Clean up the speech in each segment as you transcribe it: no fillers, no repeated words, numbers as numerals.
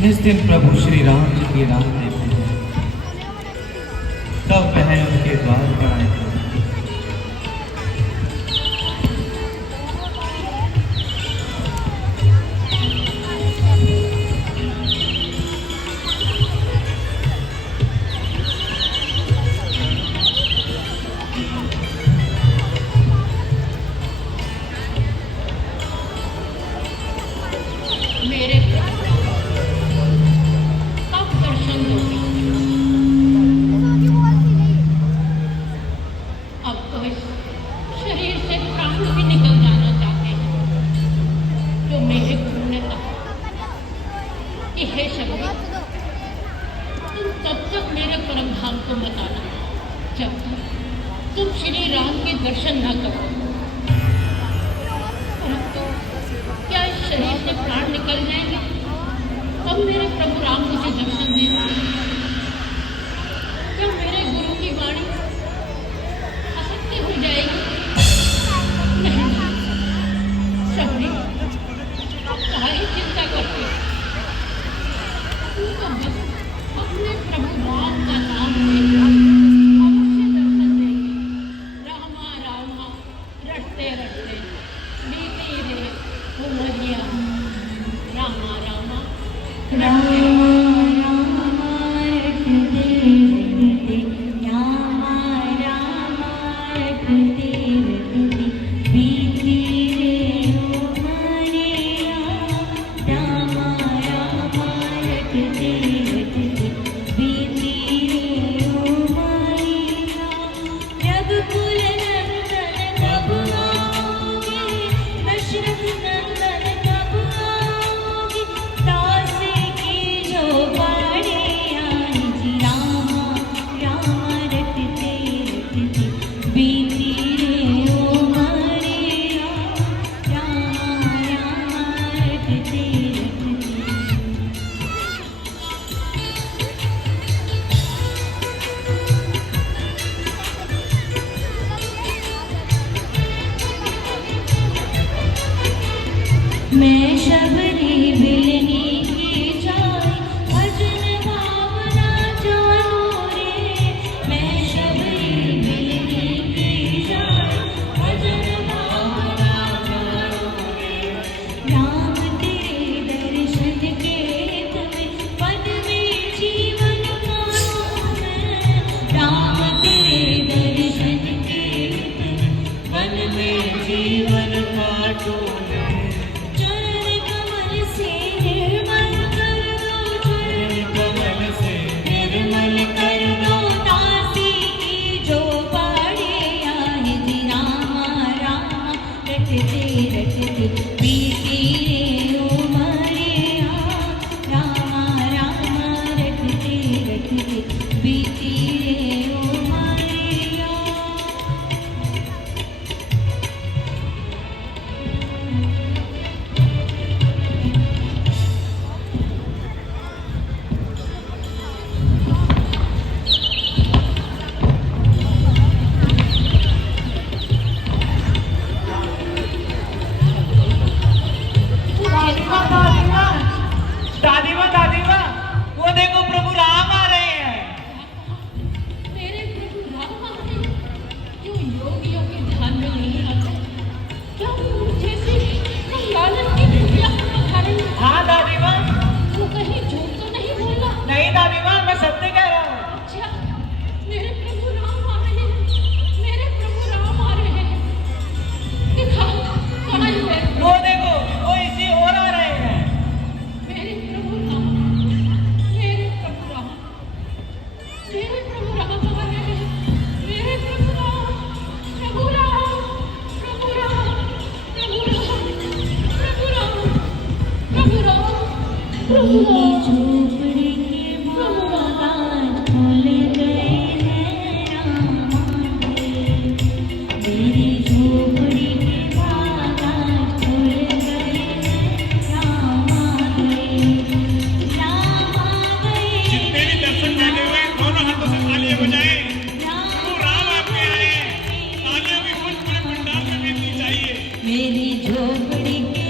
जिस दिन प्रभु श्री राम जी की राह देते हैं तब वह उनके द्वार पर आए थे। मेरे कब दर्शन दोगे? अब तो इस शरीर से प्राण भी निकल जाना चाहते हैं। तो मेरे गुरु ने कहा कि हे शबरी, तुम तब तक मेरे परम धाम को मत आना जब तक तुम श्री राम के दर्शन न करो। परंतु क्या इस शरीर से प्राण निकल जाएंगे तब मेरे प्रभु राम मुझे दर्शन देंगे? क्या मेरे गुरु की वाणी असत्य हो जाएगी? नहीं, शबरी, काहे चिंता करते हो? तू तो बस अपने प्रभु राम का नाम ले, अवश्य दर्शन देंगे। रामा रामा रटते रटते बीती रे उमरिया। रामा रामा रटते मैं शबरी बिलनी की जाए भजन भावना जानो रे। मैं शबरी बिलनी की जाए भजन भावना जानो रे। राम तेरे दर्शन के तुम्हें पद में जीवन मानो मैं। राम तेरे दर्शन के तुम्हें पद में जीवन काटो। मेरी झोपड़ी के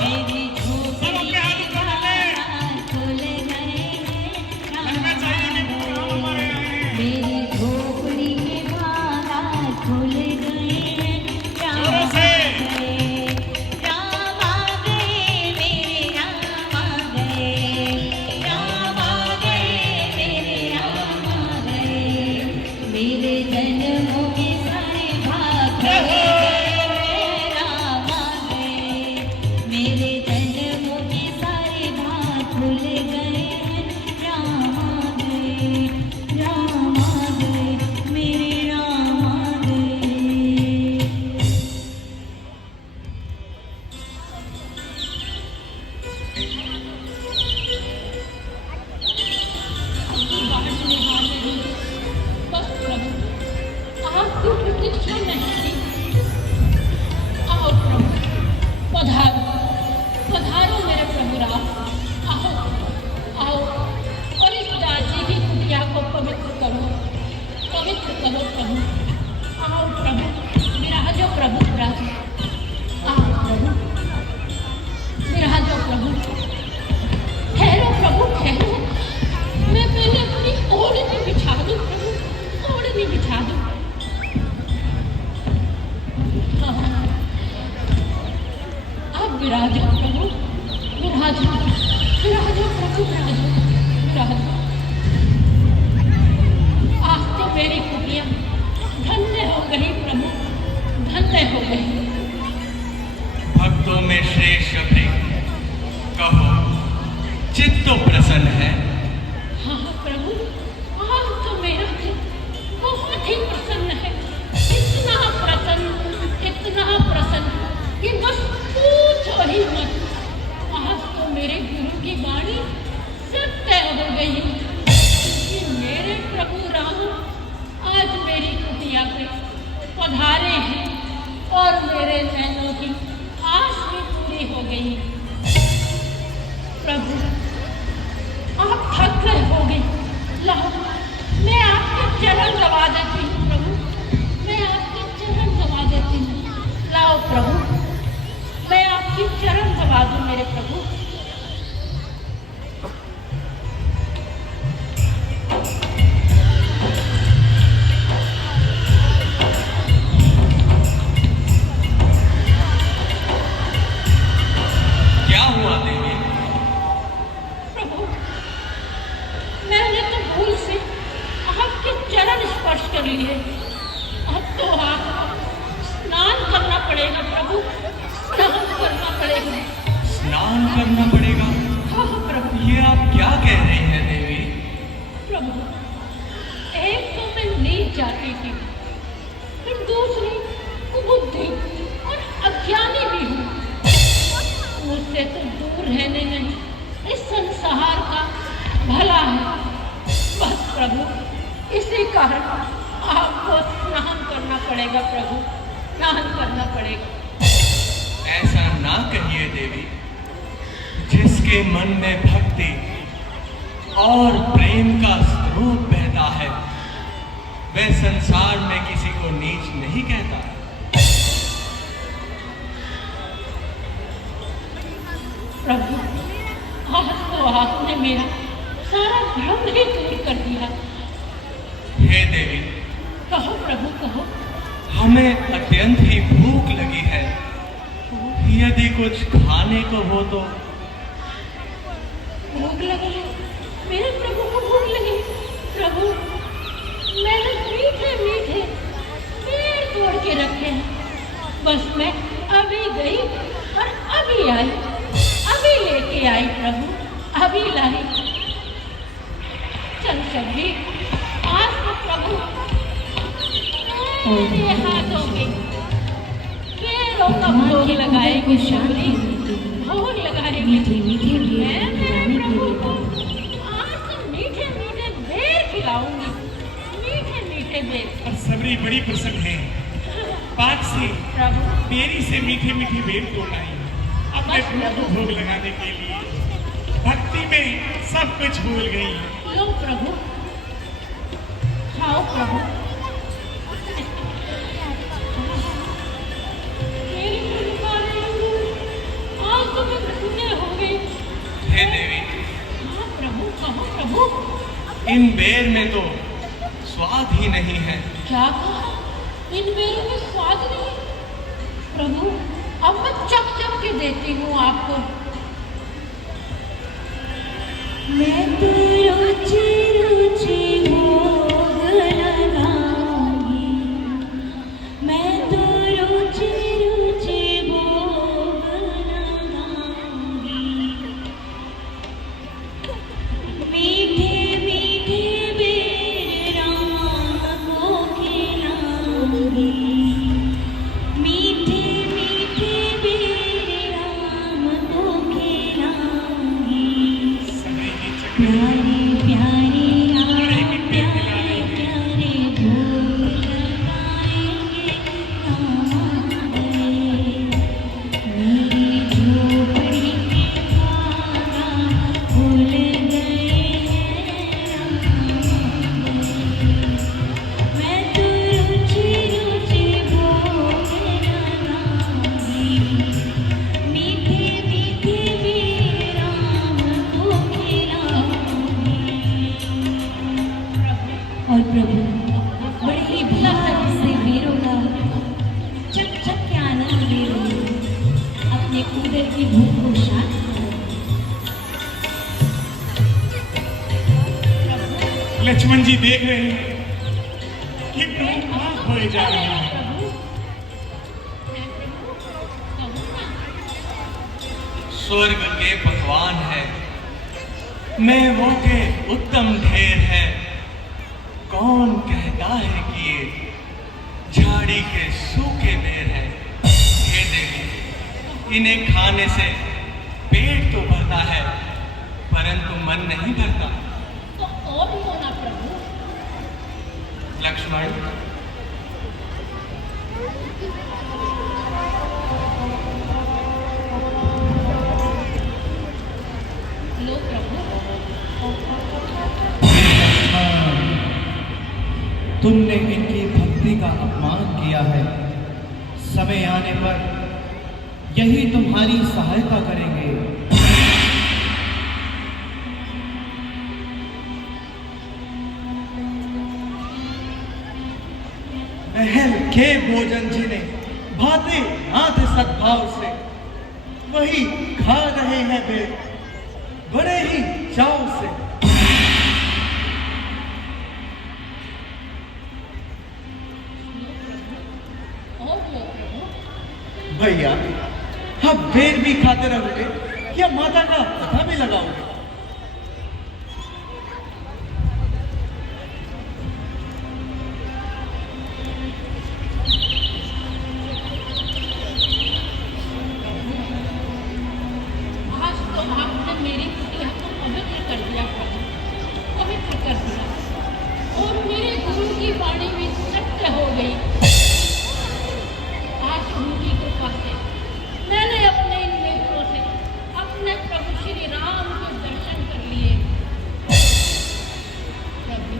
मेरी झोपड़ी आओ प्रभु, विराजो प्रभु, विराजो। आओ प्रभु, विराजो प्रभु। ठहरो प्रभु, ठहरो। मैं पहले अपनी ओढ़नी बिछा दूं प्रभु, ओढ़नी बिछा दूं। हाँ, आप विराजो प्रभु, विराजो, विराजो प्रभु, विराजो, विराजो। आज तो मेरी कुटिया धन्य हो गई प्रभु, धन्य हो गई। भक्तों में श्रेष्ठ शबरी, कहो चित्त तो प्रसन्न है। हाँ प्रभु, आज तो मेरा चित्त बहुत ही प्रसन्न है। इतना प्रसन्न कि बस पूछो ही मत। आज तो मेरे गुरु की वाणी सत्य हो गई कि मेरे प्रभु राम आज मेरी कुटिया पे पधारे हैं और मेरे नैनों की आस भी पूरी हो गई। प्रभु, आप थक गए होगे, लाओ मैं आपके चरण दबा देती हूँ प्रभु, मैं आपके चरण दबा देती हूँ। लाओ प्रभु, मैं आपकी चरण दबा दूँ मेरे प्रभु। क्या हुआ देवी? प्रभु, मैंने तो भूल से आपके चरण स्पर्श कर लिए। अब तो आप स्नान करना पड़ेगा प्रभु, स्नान करना पड़ेगा। स्नान करना पड़ेगा? हाँ प्रभु। ये आप क्या कह रही हैं देवी? प्रभु, एक तो मैं नीच जाती थी, फिर दूसरी कुबुद्धि और अज्ञानी भी हूँ। मुझसे तो दूर रहने नहीं इस संसार का भला है। बस प्रभु, इसी कारण आपको स्नान करना पड़ेगा प्रभु, स्नान करना पड़ेगा। ऐसा ना कहिए देवी। जिसके मन में भक्ति और प्रेम का स्रोत बहता है, वह संसार में किसी को नीच नहीं कहता। प्रभु, आज तो आपने मेरा सारा भ्रम ही दूर कर दिया। हे देवी, कहो प्रभु, कहो। हमें अत्यंत ही भूख लगी है। यदि कुछ खाने को हो तो। भूख लगी है, मेरे प्रभु को भूख लगी। प्रभु, मैंने मीठे मीठे पेड़ तोड़ के रखे हैं। बस मैं अभी गई और अभी आई, अभी लेके आई प्रभु, अभी लाई। चल सभी, आज तो प्रभु मेरे हाथों के पेड़ों का भोग लगाएंगे, शादी भोग लगाएंगे। मैं मेरे प्रभु को आज से मीठे मीठे बेर खिलाऊंगी, मीठे मीठे बेर। और सबरी बड़ी प्रसन्न है पाक से प्रभु, पेरी से मीठे मीठे बेर तोड़ आई अपने प्रभु को भोग लगाने के लिए। भक्ति में सब कुछ भूल गई। लो प्रभु, खाओ प्रभु। मेरी फुलकारी अंगूर आज तो मैं धन्य हो गई। हे देवी, हाँ प्रभु, कहो प्रभु। इन बेर में तो स्वाद ही नहीं है। क्या कहा? इन बेरों में स्वाद नहीं? प्रभु, अब मैं चख चख के देती हूँ आपको। मैं तो रुचि रुचि भोग लगाऊंगी, मैं तो रुचि रुचि भोग लगाऊंगी। मीठे मीठे बेर राम को खिलाऊंगी, मीठे मीठे बेर राम को खिलाऊंगी। सबरी की चक्कर प्यारे प्यारे राम प्यारे प्यारे भोग लगाएंगे राम गए। मेरी झोपड़ी के धागा खुल गए हैं राम गए। मैं तो रुचि लक्ष्मण जी देख रहे हैं कि प्रभु कहाँ खोए जा रहे हैं। प्रभु मैं प्रभु कहूँ ना, स्वर्ग के पकवान है, मेवों के उत्तम ढेर है। कौन कहता है कि ये झाड़ी के सूखे बेर है। हे देवी, इन्हें खाने से पेट तो भरता है परंतु मन नहीं भरता। तो और हो ना प्रभु। लक्ष्मण, लो प्रभु। तुमने इनकी भक्ति का अपमान किया है। समय आने पर यही तुम्हारी सहायता करेंगे। महल के भोजन जिन्हें भाते नाथ सद्भाव से, वही खा रहे हैं वे बड़े ही चाव से। और लो प्रभु। भैया, अब बेर भी खाते रहोगे या माता का पता भी लगाओगे? आज तो आपने मेरी कुटिया को पवित्र कर दिया प्रभु, पवित्र कर दिया। और मेरे गुरु की वाणी भी सत्य हो गई। आज उनकी कृपा से मैंने अपने इन नेत्रों से अपने प्रभु श्री राम के दर्शन कर लिए। प्रभु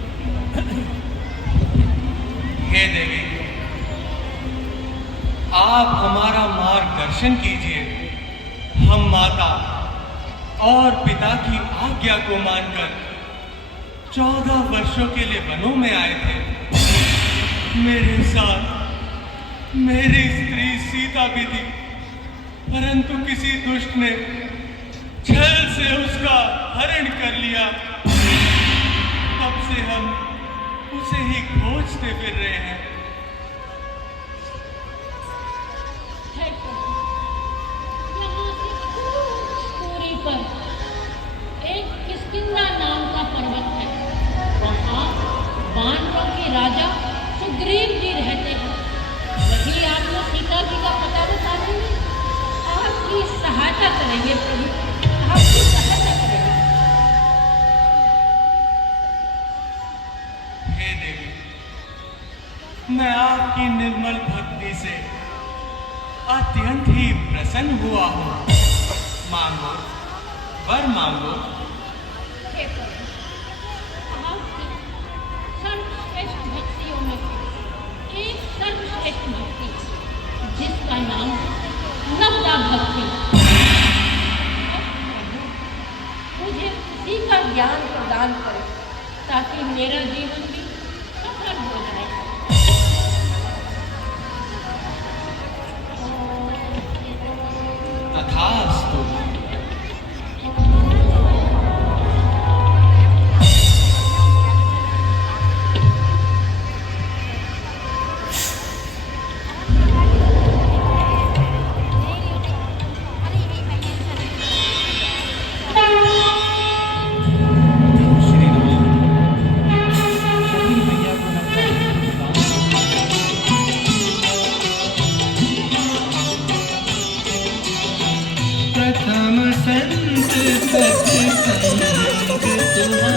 हे देवी, आप हमारा मार्गदर्शन कीजिए। हम माता और पिता की आज्ञा को मानकर 14 वर्षों के लिए वनों में आए थे। मेरे साथ मेरी स्त्री सीता भी थी, परंतु किसी दुष्ट ने छल से उसका हरण कर लिया। तब से हम उसे ही खोजते फिर रहे हैं। है प्रभु, यहाँ से कुछ दूरी पर एक किष्किंधा नाम का पर्वत है। वहाँ वानरों के राजा सुग्रीव जी रहते हैं। वही आपको सीता जी का पता बता देंगे। आपकी सहायता करेंगे प्रभु, आपकी सहायता करेंगे। हे देवी, मैं आपकी निर्मल भक्ति से अत्यंत ही प्रसन्न हुआ हूँ। मांगो, वर मांगो। हे प्रभु, आपकी सर्वश्रेष्ठ भक्तियों में से एक सर्वश्रेष्ठ भक्ति जिसका नाम नवदा भक्ति। अब प्रभु, मुझे उसी का ज्ञान प्रदान करें ताकि मेरा जीवन भी सफल हो जाए। तथास्तु। श्री राम सती मैया को लगता प्रथम संत सत्संग तुम्हारा।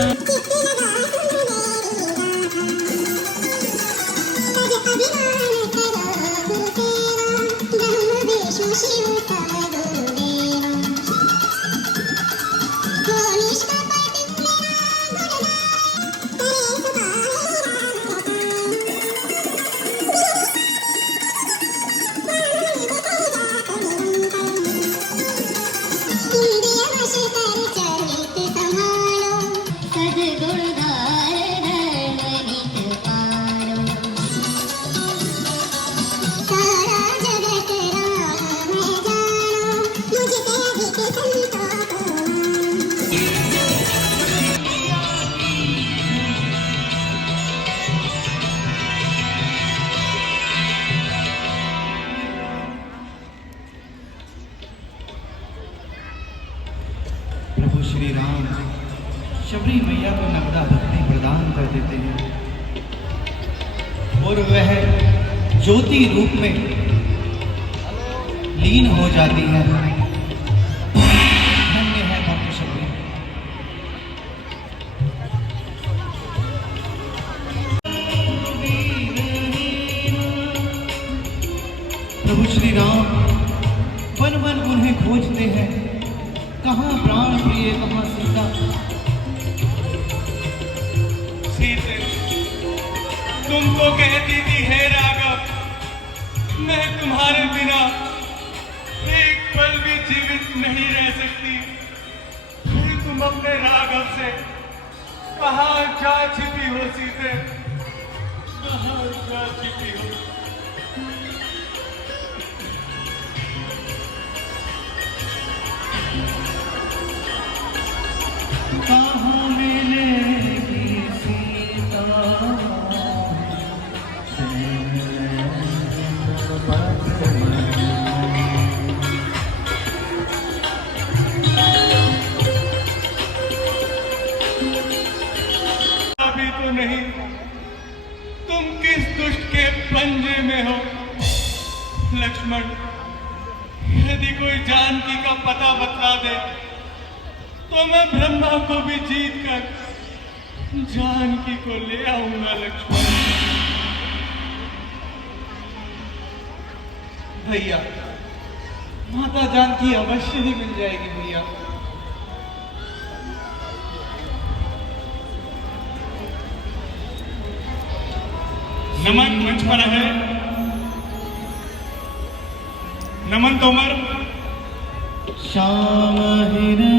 शबरी मैया को नगदा भक्ति प्रदान कर देते हैं और वह ज्योति रूप में लीन हो जाती है। धन्य है भक्त शबरी। प्रभु श्री राम वन वन उन्हें खोजते हैं, कहाँ प्राण प्रिय, कहाँ सीता। सीते, तुम तो कहती थी हे राघव, मैं तुम्हारे बिना एक पल भी जीवित नहीं रह सकती। फिर तुम अपने राघव से कहाँ जा छिपी हो सीते, कहाँ जा छिपी हो। कहाँ मिलेगी सीता, अभी तो नहीं, तुम किस दुष्ट के पंजे में हो लक्ष्मण। यदि कोई जानकी का पता बतला दे तो मैं ब्रह्मा को भी जीत कर जानकी को ले आऊंगा लक्ष्मण। भैया, माता जानकी अवश्य ही मिल जाएगी भैया। नमन मंच पर है। नमन तोमर। श्याम हिरण